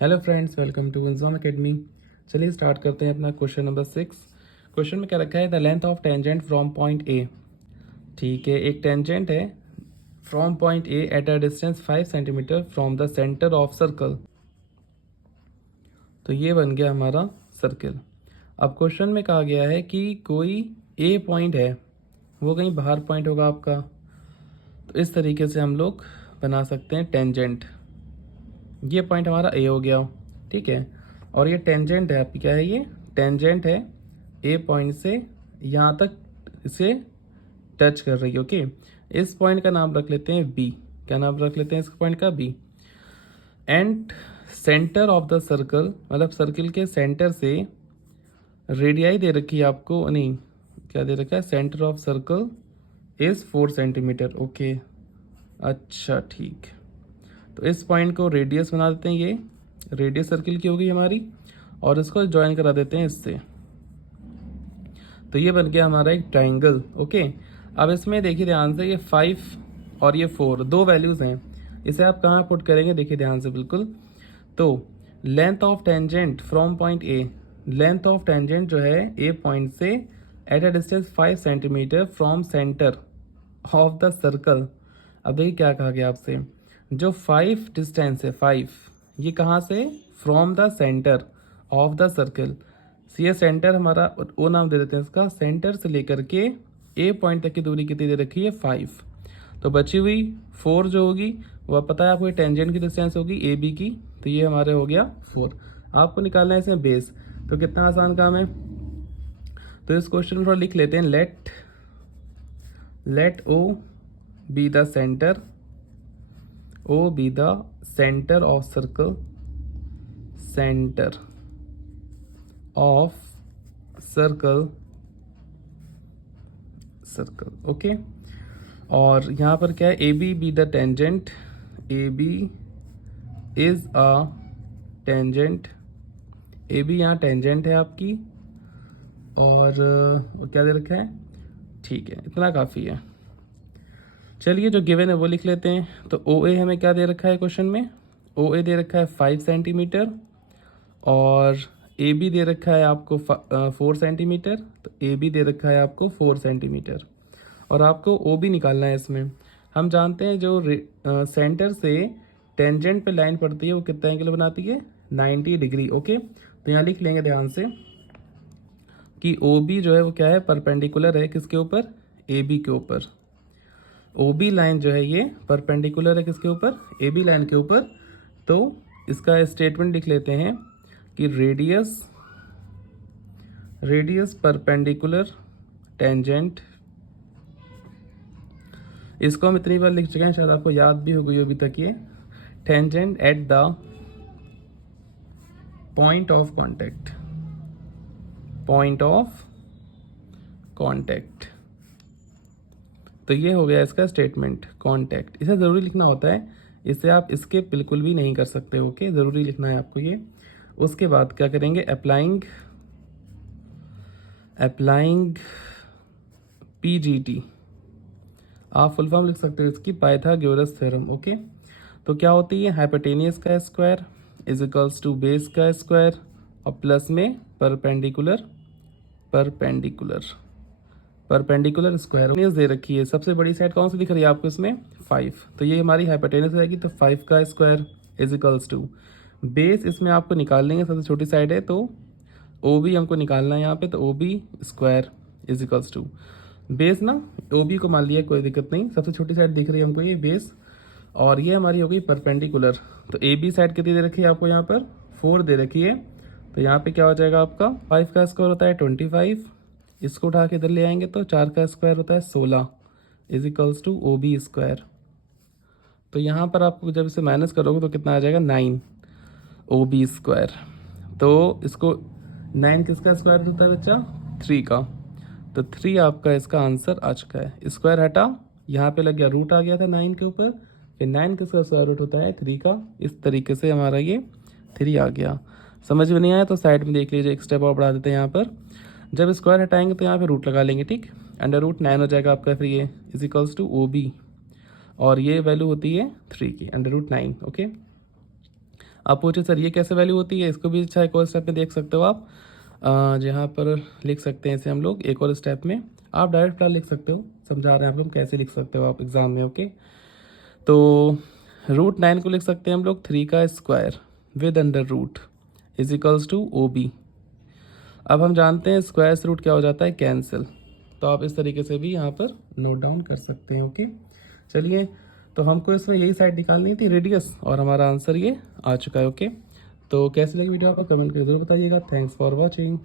Hello friends, welcome to इंजॉम academy. चलिए start करते हैं अपना क्वेश्चन नंबर 6। क्वेश्चन में क्या रखा है, the length of tangent from point A. ठीक है, एक टेंजेंट है from point A at a distance 5 centimetre from the centre of circle. तो ये बन गया हमारा सर्कल। अब क्वेश्चन में कहा गया है कि कोई ए पॉइंट है, वो कहीं बाहर पॉइंट होगा आपका। तो इस तरीके से हम लोग बना सकते हैं टेंजेंट। ये पॉइंट हमारा ए हो गया, ठीक है। और ये टेंजेंट है आपकी, क्या है ये टेंजेंट है ए पॉइंट से यहाँ तक इसे टच कर रही है। ओके, इस पॉइंट का नाम रख लेते हैं बी। क्या नाम रख लेते हैं इस पॉइंट का, B. And centre of the circle, मतलब सर्कल के सेंटर से रेडियाई दे रखी है आपको, नहीं क्या दे रखा है, centre of circle is 4 centimetre. Okay, अच्छा ठीक। तो इस पॉइंट को रेडियस बना देते हैं, ये रेडियस सर्किल की होगी हमारी, और इसको ज्वाइन करा देते हैं इससे। तो ये बन गया हमारा एक ट्राइंगल। ओके, अब इसमें देखिए ध्यान से, ये 5 और ये 4 दो वैल्यूज हैं। इसे आप कहाँ पुट करेंगे, देखिए ध्यान से बिल्कुल। तो length of tangent from point A, length of tangent जो है ए पॉइंट से at a distance 5 centimetre from centre of the circle. अब देखिए क्या कहा गया आपसे, जो 5 डिस्टेंस है 5, ये कहाँ से, from the centre of the circle. ये सेंटर हमारा ओ नाम दे देते हैं इसका, सेंटर से लेकर के ए पॉइंट तक की दूरी कितनी दे रखी है, 5। तो बची हुई 4 जो होगी वह पता है आपको, टेंजेंट की डिस्टेंस होगी ए बी की। तो ये हमारे हो गया 4। आपको निकालना है इसमें बेस। तो कितना आसान काम है। तो इस क्वेश्चन में थोड़ा लिख लेते हैं, let O B the centre, O B the centre of circle, centre of circle, circle. Okay, और यहाँ पर क्या है, A B the tangent, A B is a tangent, A B यहाँ टेंजेंट है आपकी। और क्या दे रखा है, ठीक है, इतना काफ़ी है। चलिए जो गिवन है वो लिख लेते हैं। तो ओ ए हमें क्या दे रखा है क्वेश्चन में, ओ ए दे रखा है 5 सेंटीमीटर, और ए बी दे रखा है आपको 4 सेंटीमीटर। तो ए बी दे रखा है आपको 4 सेंटीमीटर, और आपको ओ बी निकालना है इसमें। हम जानते हैं जो सेंटर से टेंजेंट पे लाइन पड़ती है वो कितना एंगल बनाती है, 90 डिग्री। ओके, तो यहाँ लिख लेंगे ध्यान से कि ओ बी जो है वो क्या है, परपेंडिकुलर है किसके ऊपर, ए बी के ऊपर। ओ बी लाइन जो है ये परपेंडिकुलर है किसके ऊपर, ए बी लाइन के ऊपर। तो इसका स्टेटमेंट लिख लेते हैं कि रेडियस परपेंडिकुलर टेंजेंट, इसको हम इतनी बार लिख चुके हैं शायद आपको याद भी हो गई अभी तक ये, tangent at the point of contact, point of contact. तो ये हो गया इसका स्टेटमेंट, कांटेक्ट। इसे ज़रूरी लिखना होता है, इसे आप इसके बिल्कुल भी नहीं कर सकते। ओके, ज़रूरी लिखना है आपको ये। उसके बाद क्या करेंगे, अप्लाइंग पीजीटी, आप फुल फॉर्म लिख सकते हो इसकी, पाइथागोरस थ्योरम। ओके, तो क्या होती है, हाइपोटेनियस का square is equals to base का स्क्वायर, और प्लस में परपेंडिकुलर स्क्वायर दे रखी है। सबसे बड़ी साइड कौन सी दिख रही है आपको इसमें, 5। तो ये हमारी हाइपोटेनियस रहेगी, तो 5 का square is equals to base, इसमें आपको निकाल लेंगे, सबसे छोटी साइड है तो ओ बी हमको निकालना है यहाँ पे। तो O B square is equals to base ना, ओ बी को मान लिया, कोई दिक्कत नहीं, सबसे छोटी साइड दिख रही है हमको ये बेस, और ये हमारी हो गई परपेंडिकुलर। तो ए बी साइड कितनी दे रखी है आपको, यहाँ पर 4 दे रखी है। तो यहाँ पे क्या हो जाएगा आपका, 5 का स्क्वायर होता है 25, इसको उठा के इधर ले आएंगे तो 4 का स्क्वायर होता है 16 is equals to O B square. तो यहाँ पर आपको जब इसे माइनस करोगे तो कितना आ जाएगा, 9 ओ बी स्क्वायर। तो इसको 9 किसका स्क्वायर होता है बच्चा, 3 का। तो 3 आपका इसका आंसर आ चुका है। स्क्वायर हटा, यहाँ पे लग गया रूट आ गया था 9 के ऊपर, फिर 9 किसका स्क्वायर रूट होता है, 3 का। इस तरीके से हमारा ये 3 आ गया। समझ में नहीं आया तो साइड में देख लीजिए, एक स्टेप और बढ़ा देते हैं यहाँ पर। जब स्क्वायर हटाएंगे तो यहाँ पे रूट लगा लेंगे, ठीक। √9 हो जाएगा आपका, फिर ये is equals to O B, और ये वैल्यू होती है 3 की, √9। ओके, आप पूछे सर ये कैसे वैल्यू होती है, इसको भी अच्छा एक और स्टेप में देख सकते हो आप, जहाँ पर लिख सकते हैं इसे हम लोग एक और स्टेप में। आप डायरेक्ट फिलहाल लिख सकते हो, समझा रहे हैं आपको हम कैसे लिख सकते हो आप एग्जाम में। ओके, तो √9 को लिख सकते हैं हम लोग 3 का square with under root is equals to OB। अब हम जानते हैं स्क्वायर से रूट क्या हो जाता है, कैंसिल। तो आप इस तरीके से भी यहाँ पर नोट डाउन कर सकते हैं। ओके, चलिए, तो हमको इसमें यही साइड निकालनी थी रेडियस, और हमारा आंसर ये आ चुका है। ओके, तो कैसी लगी वीडियो आपको कमेंट करके जरूर बताइएगा। Thanks for watching.